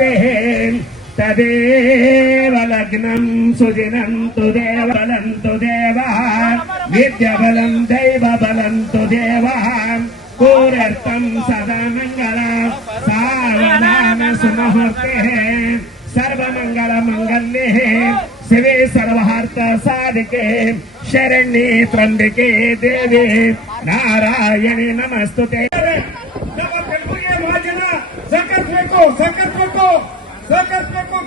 मुहूर्ते तदेव लग्नं सुदिनन्तु देवबलन्तु देवः विद्याबलं दैवबलन्तु देवः पूर्वर्थं सदा मङ्गलं सावधान सुमुहूर्ते सर्वमंगल मंगल्ये शिवे सर्वार्थ साधिके शरण्ये त्र्यंबके देवी नारायणी नमस्तुते। ನಮ್ಮ ಕಲಬುರಗಿ ಮಹಾಜನ ಸಹಕರಿಸಬೇಕು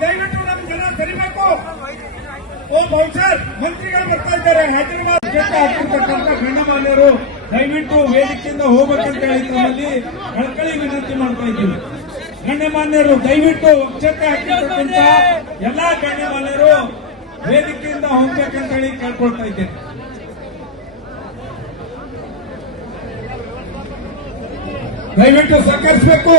ದಯವಿಟ್ಟು ನಮ್ಮ ಜನ ಕರಿಬೇಕು. ಬಹುಶಃ ಮಂತ್ರಿಗಳು ಬರ್ತಾ ಇದ್ದಾರೆ. ಹೈದರಾಬಾದ್ ಹಾಕಿರ್ತಕ್ಕಂಥ ಗಣ್ಯಮಾನ್ಯರು ದಯವಿಟ್ಟು ವೇದಿಕೆಯಿಂದ ಹೋಗ್ಬೇಕಂತ ಹೇಳಿ ತಮ್ಮಲ್ಲಿ ಕಳಕಳಿ ವಿನಂತಿ ಮಾಡ್ತಾ ಇದ್ದೀವಿ. ಗಣ್ಯಮಾನ್ಯರು ದಯವಿಟ್ಟು ವಕ್ಷತೆ ಹಾಕಿರ್ತಕ್ಕಂಥ ಎಲ್ಲಾ ಗಣ್ಯಮಾನ್ಯರು ವೇದಿಕೆಯಿಂದ ಹೋಗ್ಬೇಕಂತ ಹೇಳಿ ಕೇಳ್ಕೊಳ್ತಾ ಇದ್ದೇನೆ. ದಯವಿಟ್ಟು ಸಹಕರಿಸಬೇಕು.